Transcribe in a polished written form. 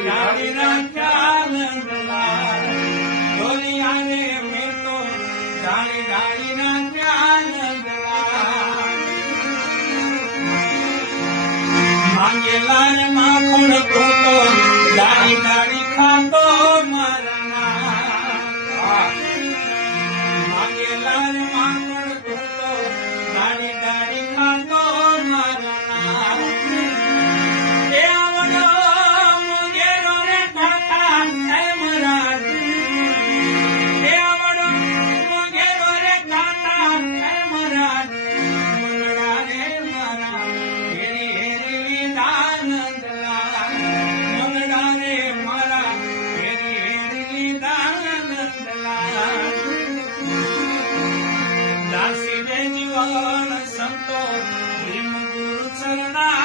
डाली राख्या नंदलाल ढोलिया रे मैं तो डाली डाली राख्या नंदलाल मांगेला रे माखण तू तो डाली डाली खातो मरना मांगेला रे माखण तू तो डाली डाली खातो मरना संतो भीम गुरु चरणा